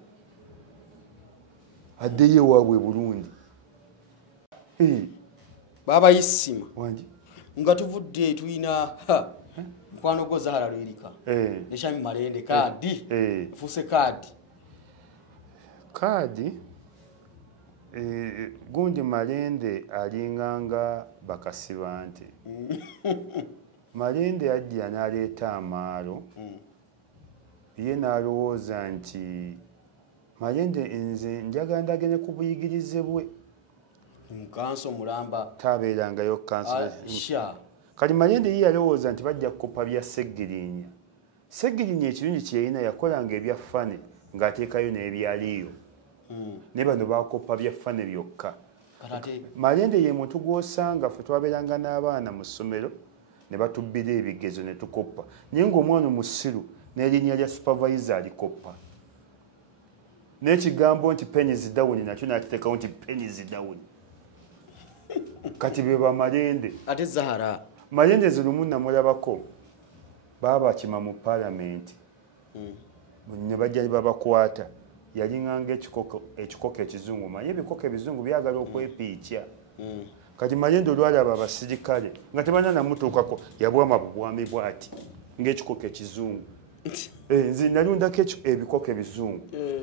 Addeyo ewaabwe Burundi. Baba Isima. Wangi. Nga tuvudde tuyina mukwano gwo Zahara Lwirika. Neshami Malende kaadi. Fuse kaadi. Kaadi. Gundi Malende alinganga Bakasibwa nti. Malende ajja n'aleeta amaalo. Ye n'alowooza nti Malende nze njagala ndagene ku buyigirize bwe. Mukanso mulamba. Tabeerangayo kanso. Kali Malende ye yalowooza nti bajja kukopa bya Seggirinya. Seggirinya ekirungi kye yalina yakolanga ebya ffane ng'ateekayo n'ebyaliyo. Ne bano bakopa bya ffane byokka. Malende ye muntu gw'osanga ffe twabeeranga n'abaana mu ssomero ne batubbira ebigezo ne tukoppa. Naye ng'omwana omusiru n'erinnya lya supervisor alikoppa. N'ekigambo nti pennies down nakyo n'akiteekawo nti pennies down. Kati be ba Malende. Ate Zahara. Malende zulumu namulabako. Baba akima mu parliament. Ne bajja babakwata. Yalinganga ekikoko ekizungu. Manye ebikoko ebizungu byagala okwepiikya. Kati Malende olwalaba abasirikale nga tebana namutuukako yabwama bubwami bwati ng'ekikoko ekizungu. Nze nalundako ebikoko ebizungu.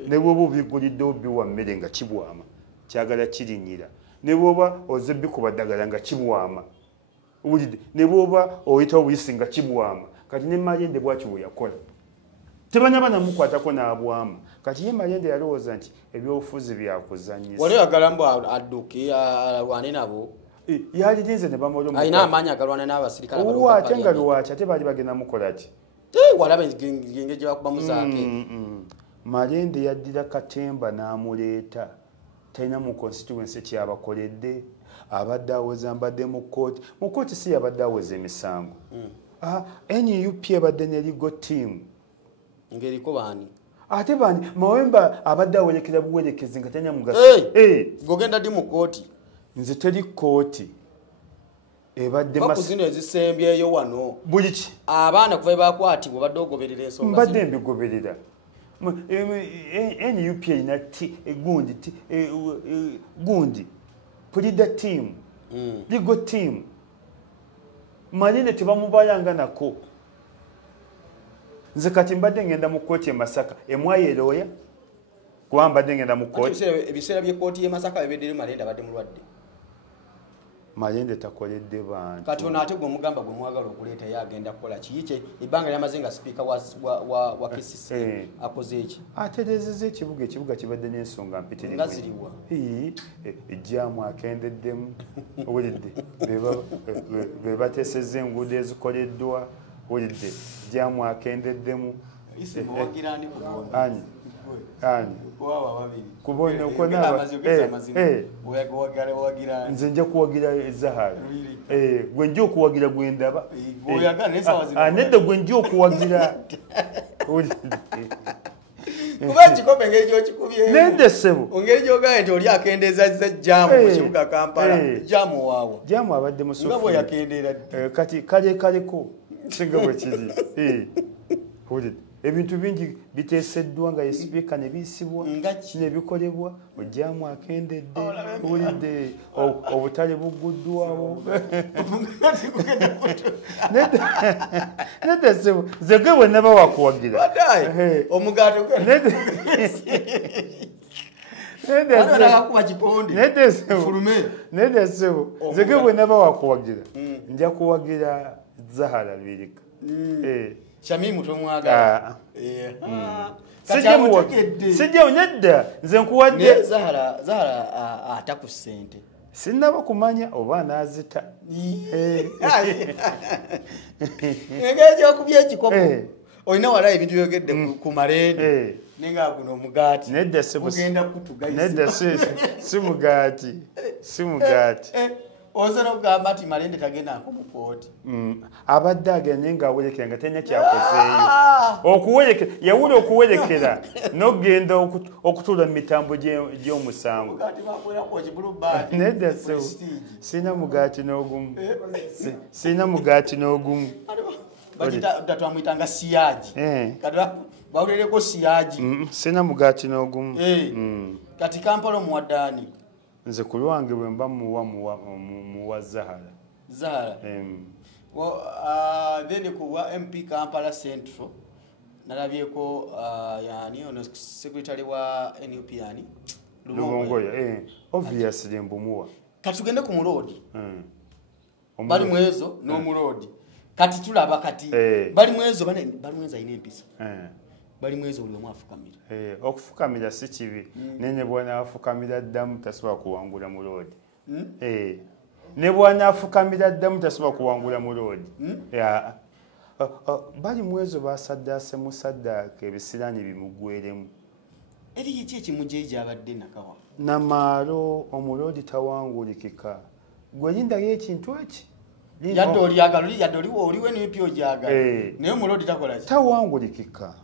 Ne bwoba obiguliddewo biwa mmere nga kibwama. Kyagala kirinyira. Ne bwoba oze bikuba ddagala nga kibwama. Ne bwoba oyita obuyisi nga kibwama. Kati ne Malende bwaki bwe yakola. Tebanya banamukwatako n'abwama. Kati ye Malende yalowooza nti ebyobufuzi byakuzannyisa. Wali oyagala mbu adduke alwane nabo. Yalirinze ne bamuluma. Alina amaanyi agalwana n'abasirikale abalongo. Ate nga lwaki ate baali bagenda mukola ki? Walaba engenge gye bakuba muzaake. Malende yaddira Katemba n'amuleeta. Talina mu constituency kyabakoledde. Abadde aweza mbadde mu kkooti. Mu kkooti si yabadde aweza emisango. NUP abadde ne legal team. Ng'eriko baani? Ate baani Mawemba abadde awerekera buwerekezi nga talina mugaso. Gogenda ddi mu kkooti? Nze teri kkooti. Ebadde kuzino ezisembyeyo wano. Buli ki? Abaana kuva bakwatibwa badde ogoberera ensonga. Mbadde mbigoberera. NUP erina gundi pulida team. Legal team. Malende tebamubalanga nako. Nze kati mbadde ngenda mu kkooti e Masaka. Emwaye looya. Kuba mbadde ngenda mu kkooti. Ebiseera by'ekkooti y'e Masaka bibeddere Malende abadde mulwadde. Malende takoledde bantu. Kati ono ate gwe mugamba gwe mwagala okuleeta ye agenda kukola kiyiche ebbanga lyamaze nga sipiika wa KCC akoze eki? Atereezezza ekibuga kibadde n'ensonga mpitirivu. Nga ziriwa? Ejjaamu akendeddemu. Owulidde be bateesezza enguudo ezikoleddwa. Owulidde ejjaamu akendeddemu. Ani kubona okona nze nja kuwagira Zahara gwe nja okuwagira gwendaba nedda gwe nja okuwagira kuba kikombe ngeri gyokikubye nedda ssebo ongeri gyogaye nti oli akendeezazza jjaamu mu kibuga Kampala jjaamu waawa jjaamu abadde musofu nga bwe yakendeera kati kalekaleko singa bwe kiri owulidde ebintu bingi biteeseddwa nga yesipiika ne biyisibwa nebikolebwa ojjamu akendedde owulidde obutale bugguddwawo nedda sebo nzege bwe naba wakuwagira nedda sebo nzege bwe naba wakuwagira nja kuwagira Zahara Lwirika Shamimu tomwagala. Sijja nedda nze nkuwadde Zahara ataku ssente. Sinnaba kumanya oba anaazita. Engeri okubya ekikopo. Olina wala ebintu byogedde ku malende. Nenga guno mugaati. Nedda sebo. Ugenda kutugaisa. Nedda si mugaati. Si mugaati. Ozana kugamba ati malende tagenda akumukooti. Abadde agende ng'awerekera nga talina kyakozeeyo. Okuwerekera yawula okuwerekera n'ogenda okutuula mu mitambo gy'omusango. Nedda sebo sirina mugaati n'ogumu. Sirina mugaati n'ogumu. Twamuyitanga siyaaji. Bawulireko siyaaji. Sirina mugaati n'ogumu. Kati Kampala omuwaddaani. Nze ku lwange bwe mba muwa Zahara. Zahara. Then kuwa MP Kampala Central nalabyeko yani ono secretary wa NUP yani Lubongoya. Obviously mbumuwa. Kati tugende ku mulodi. Bali mwezo no mulodi. Kati tulaba kati bali mwezo ayina empisa. Bali mwezo buli mwafukamira. Okufukamira si kibi. Nene bwana afukamira ddamu tasobola kuwangula mulodi. Ne bwana afukamira ddamu tasobola kuwangula mulodi. Bali mwezo basaddaase musaddaaka ebisiraani bimugweremu. Eri kiki ekimujjeeja abadde nakawa? Namaalo omulodi tawangulikika. Gwe lindayo ekintu eki. Yadde oliwe n'empyo gyagala. Naye omulodi takola ki? Tawangulikika.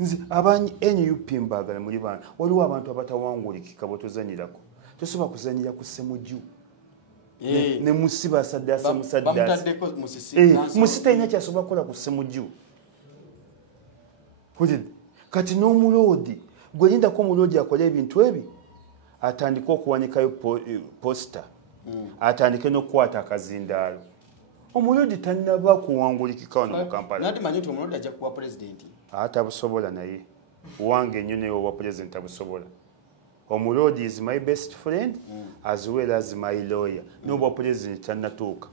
Nze abanyi NUP mbagala muli bana waliwo abantu abatawangulikika botuzanyirako tosobola kuzanyira ku ssemuju ne musiba saddaasa musaddaasa musita ina kyasobola kukola ku ssemuju kati n'omulodi gwe lindako omulodi akola ebintu ebi atandike okuwanikayo posita atandike n'okukwata akazindaalo omulodi tannaba kuwangulikika wano mu Kampala. Nadi manyi nti omulodi ajja kuwa pulezidenti. Atabusobola naye wange nnyo naye owa president abusobola. Omulodi is my best friend as well as my lawyer. N'obwa president tannatuuka.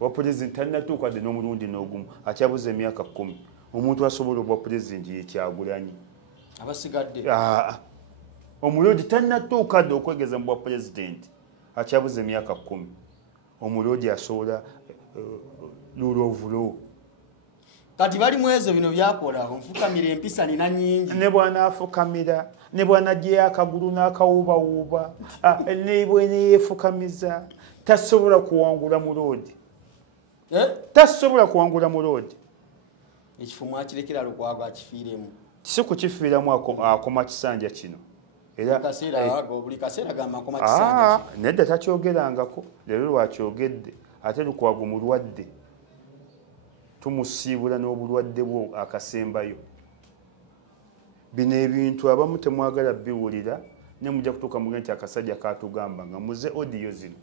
Obwa president tannatuuka de n'omulundi n'ogumu akyabuza emyaka 10. Omuntu asobola obwa president ye Kyagulanyi. Abasigadde. Omulodi tannatuuka de okwegeza mu bwa president akyabuza emyaka 10. Omulodi asobola lulovulo. Kati bali mwezo bino byakola omufukamira empisa nina nyingi. Ne bwana afukamira ne bwana gye akagulu n'akawuubawuuba ne bwene yeefukamiza tasobola kuwangula mulodi. Tasobola kuwangula mulodi. Ekifumu akirekera Lukwago akifiiremu. Si kukifiiramu akoma kisanja kino. Era buli kaseera gamba akoma kisanja kino. Nedda takyogerangako leero lwakyogedde ate Lukwago mulwadde. Tumusiibula n'obulwadde bwo akasembayo. Bino ebintu abamu temwagala biwulira ne mujja kutuuka mu nti akasajja kaatugamba nga muze audio zino.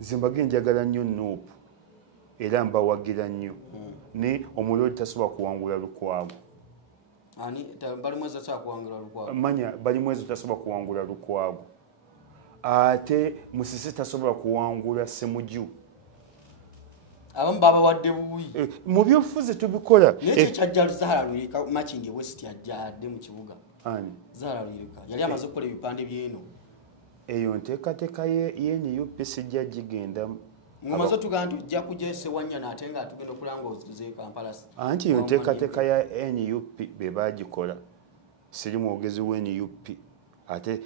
Nze mbage njagala nnyo Nuupu era mbawagira nnyo. Ne omulodi tasobola kuwangula Lukwago. Bali mwezo tasobola kuwangula Lukwago. Manya bali mwezo tasobola kuwangula Lukwago. Ate Musisi tasobola kuwangula Ssemuju. Abamu baba wadde bubuyi. Mu byobufuzi tubikola. N'ekyo kyajja Zahara Lwirika Machinge West yajjadde mu kibuga. Zahara Lwirika yali amaze okukola ebipande by'eno. Eyo nteekateeka ye NUP sijja gigenda. Mumaze tugamba nti ojja kujja Ssewanyana ate nga tugenda okulanga ozize Kampala. Anti yo nteekateeka ya NUP be baagikola. Siri mwogezi wa NUP ate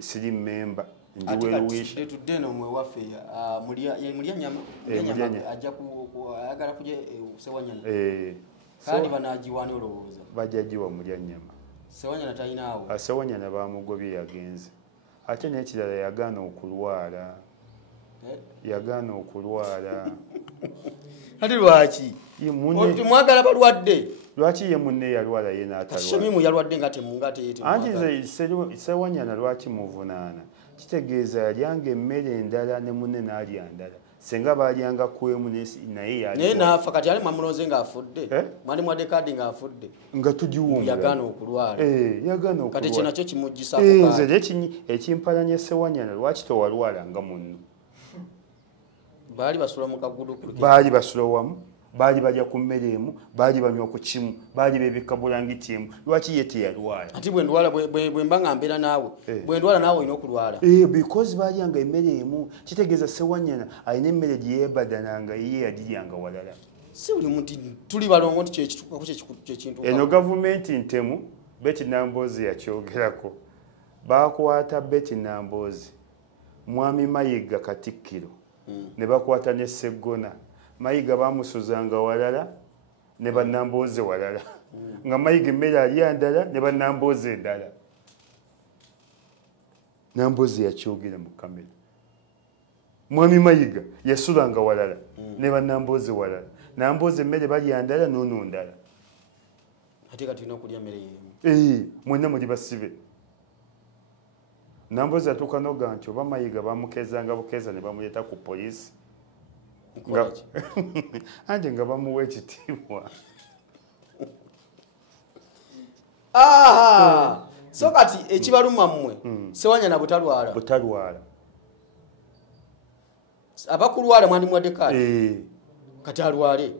siri memba. Ate tudde no mwe waffe mulya nyama ajja ayagala kujja Ssewanyana. Kandi banaagiwaani olowooza. Bajja giwa mulya nyama. Ssewanyana talinaawo. Ssewanyana baamugobye yagenze. Ate n'ekirala yagaana okulwala. yagaana okulwala ate lwaki mwagala balwadde lwaki ye munne yalwala ye Shamimu yalwadde nga anti Sewanyana lwaki muvunaana kitegeeza yalyanga emmere endala ne munne n'alya ndala senga balyanga kwemu naye naafa kati ali mwamulonze ng'afudde mwali mwadde kaadi ng'afudde nga tugiwumbula yagaana okulwala yagaana okulwala kati ekyo nakyo kimuggisaako nze ekimpalanya Sewanyana lwaki towalwala nga munno baali basula mu kagudu baali basula wamu baali balya ku mmere emu baali banywa ku kimu baali bebikka bulangiti emu lwaki ye teyalwala ati bwendwala bwe mba nga mbeera naawe bwendwala naawe olina okulwala because baalyanga emmere emu kitegeeza Sewanyana alina emmere gye yeebadananga ye yagiryanga walala si buli muntu tuli balongo nti kyekituukako kyekintu eno gavumenti ntemu Betty Namboozi yakyogerako baakwata Betty Namboozi mwami Mayiga Katikkiro ne bakwata ne Sseggona Mayiga bamusuzanga walala ne bannambooze walala nga Mayiga emmere alya ndala ne bannambooze endala Nambooze yakyogera mu kamera mwami Mayiga yasulanga walala ne bannambooze walala Nambooze emmere balya ndala n'ono ndala ate kati tulina okulya emmere yemu mwenna muli basibe Nambooze atuuka noga nti oba Mayiga bamukezanga bukeeza ne bamuleeta ku poliisi anje nga bamuwa ekitiibwa so kati ekibaluma mmwe Sewanyana butalwala abakulwala mwandi mwadde kaadi kati alwale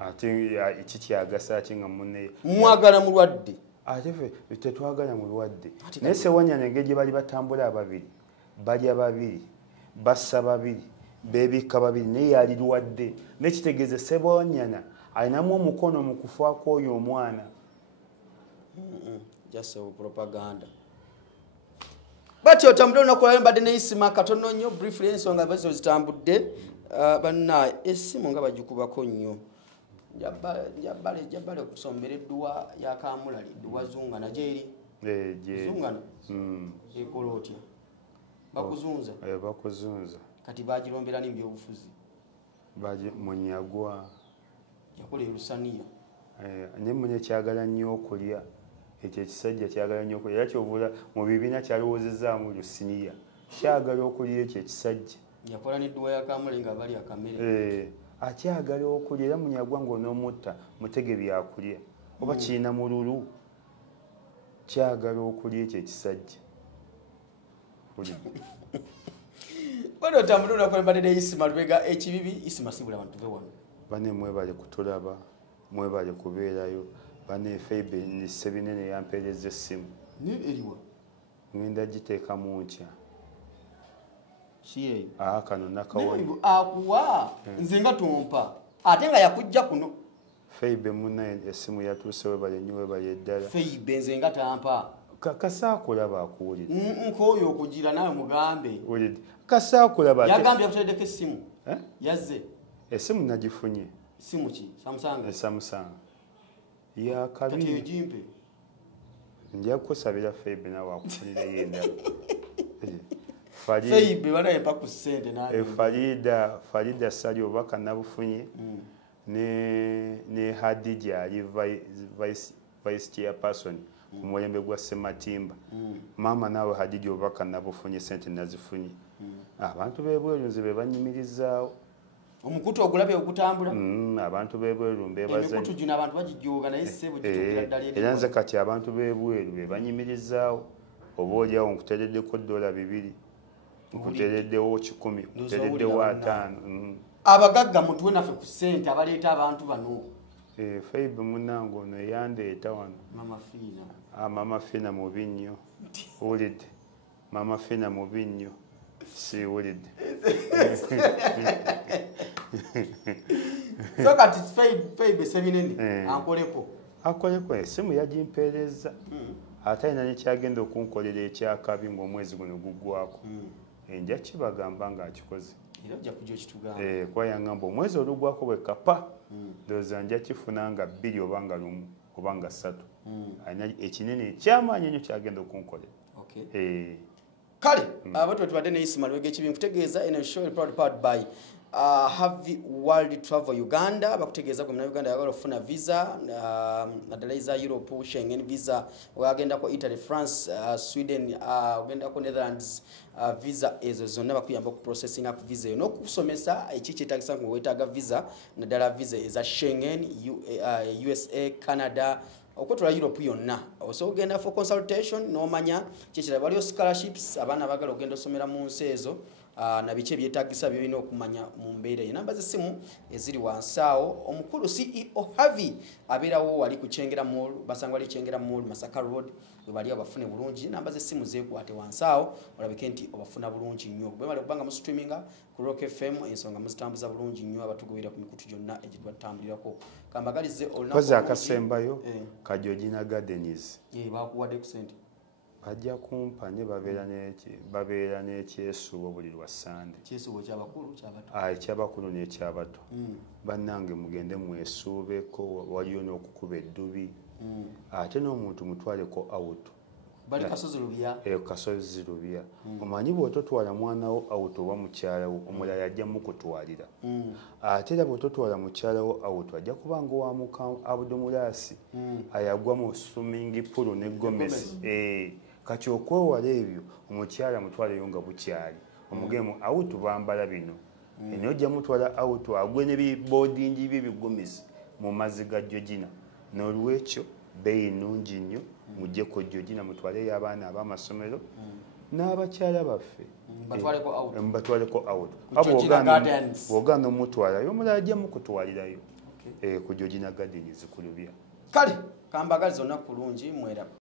ate kikyagasa ki nga munne mwagala mulwadde ate ffe tetwagala mulwadde naye Sewanyana engeri gye bali batambula ababiri balya babiri bassa babiri beebikka babiri naye yalirwadde nekitegeeze Sewanyana alinamu omukono mu kufa kw'oyo omwana just propaganda batyo otambudde olunaku lwalero mbadde ne Isima katono nnyo briefly ensonga bazo zitambudde banna essimu nga bagikubako nnyo jabale okusombera edduwa ya Kamulali edduwa Zungana gyeri Zungana ekola otya bakuzunza bakuzunza kati bagirombera ni byobufuzi munyagwa yakola erusaniya ne munye kyagala nnyo okulya ekyo ekisajja kyagala nnyo okulya era kyovula mu bibiina kyalowoozezaamu lusiniya kyagala okulya ekyo ekisajja yakola n'edduwa ya Kamulali nga bali akamere akyagala okulya era munyagwa ng'onoomutta mutege byakulya oba kirina mululu kyagala okulya ekyo ekisajja bano otambula olunaku mbadde ne Isima Lubega ekibibi Isima sibula abantu tuve wano bane mwebale kutulaba mwebale kubeerayo bane Feibe ni Sebinene yampeereza essimu ne eriwa ngenda giteeka mu nkya siye kano nakawoni akuwa nze nga tompa ate nga yakujja kuno Feibe munne essimu yatuuse webale nnyo webale eddala Feibe nze nga tampa kasaakulaba akuwulira nk'oyo okugira nawe mugambe wulidde kasaakulaba yagambye akuteddeko essimu yazze essimu nagifunye essimu ki Samusanga Samusanga yakabiri kati ejimpe nja kukusabira Feibe nawe akufunirayo endala Feibe banaye mpa ku ssente nawe Farida Sali obubaka nabufunye ne Hadija ali vice chairperson ku mulembe gwa Sematimba maama naawe Hadija obubaka nabufunye ssente nazifunye abantu b'ebweru nze be banyimirizaawo omukutu ogulabye okutambula abantu b'ebweru mbebaza emikutu gino abantu bagijooga naye ssebo gituukira ddala era nze kati abantu b'ebweru be banyimirizaawo oba oliawo nkuteereddeko $200 nkuteereddewo 10 nkuteereddewo 5 abagagga mutuwe naffe ku ssente abaleeta abantu bano Feibe munnange ono eyandeeta wano Mama Fina mubi nnyo wulidde Mama Fina mubi nnyo siwulidde so kati Feibe Sebinene akoleko essimu yagimpeereza ate alina nekyagenda okunkolera ekyakabi ng'omwezi guno guggwako enja kibagamba ng'akikoze kuba yaŋŋamba omwezi olugwako bwe kapa ndowooza nja kifuna nga 2 oba nga 1 oba nga 3 alina ekinene ekyamaanyi ennyo kyagenda okunkolera kale abato tubadde ne Ismail Lubega ekibintu kutegeeza eno show proud powered by Havi World Travel Uganda bakutegeeza ku muna Uganda yagala ofuna visa naddala za Europe Schengen visa wagenda ko Italy France Sweden ogenda ko Netherlands visa ezo zonna bakuyamba ku processing ku visa eno kusomesa ekikyetagisa ngo wetaaga visa naddala visa eza Schengen USA Canada okutula Europe yonna so ogenda for consultation nomanya kyekira waliyo scholarships abaana bagala ogenda osomera mu nsi ezo na biche byetagisa byolina okumanya mu mbeera enamba z'essimu eziri wansaawo omukulu CEO Havi abeerawo wali ku Kyengera Mall basanga wali Kyengera Mall Masaka Road webali abafune bulungi namba z'essimu zeekwate wansaawo olabike nti obafuna bulungi nnyo bwemale kubanga mu streaminga ku Rock FM ensonga muzitambuza bulungi nnyo abatugubira ku mikutu gyonna egitwatambulirako kambagalize olinakozi akasembayo Kajojina Gardens bakuwadde ku sente ajja kumpa ne babeera n'ekyesuubo buli lwa Sande. Ekyesuubo ky'abakulu ky'abato? Eky'abakulu n'eky'abato. Bannange mugende mwesuubeko waliyo n'okukuba eddubi. Ate n'omuntu mutwaleko awuto. Bali Kasozi Lubya? Kasozi Lubya. Omanyi bw'ototwala mwanawo awuto oba mukyalawo omulala ajja mukutwalira. Ate era bw'ototwala mukyalawo awuto ajja kuba ng'owamuka Abudumulasi ayagwa mu swimming pool ne Gomesi. Kati okwewala ebyo omukyala mutwaleyo nga bukyali omugemu awutu bambala bino eno ojja mutwala awutu agwe n'ebiboodingi bye bigomesi mu mazzi ga Jojina n'olwekyo beeyi nnungi nnyo muggyeko Jojina mutwaleyo abaana ab'amasomero n'abakyala baffe mbatwaleko awutu bw'ogaana omutwalayo omulala ajja mukutwalirayo ku Jojina Gardens ku Lubya. Kale kambagaliza olunaku kulungi mweraba.